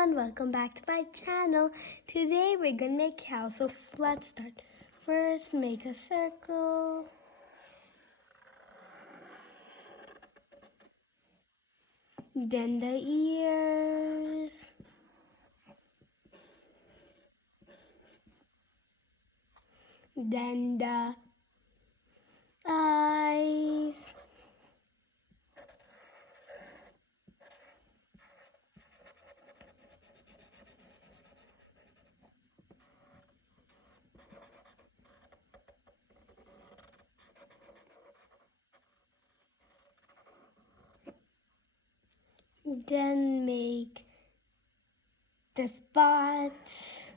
everyone, welcome back to my channel. Today we're gonna make cows, so let's start. First, make a circle. Then the ears. Then the eyes. Then make the spots.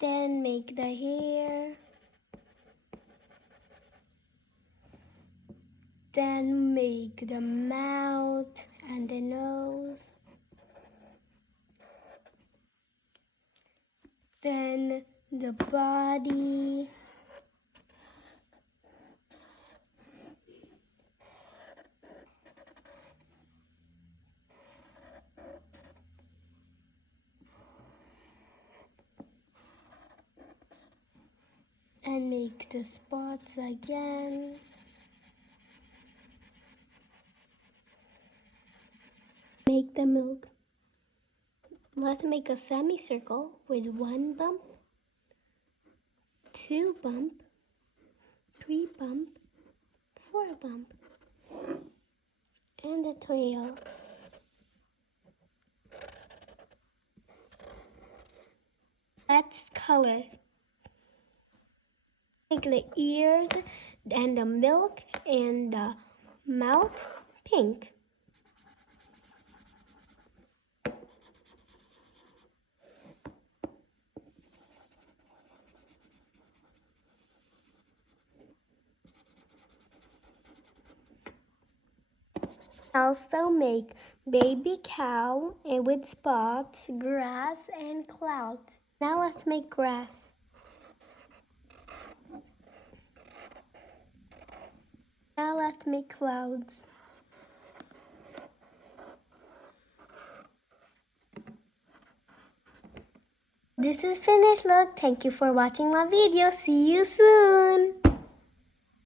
Then make the hair. Then make the mouth and the nose. Then the body. And make the spots again. Make the milk. Let's make a semicircle with 1 bump, 2 bump, 3 bump, 4 bump, and a tail. Let's color. Make the ears and the milk and the mouth pink. Also make baby cow and with spots, grass, and clouds. Now let's make grass. Now let's make clouds. This is finished look. Thank you for watching my video. See you soon.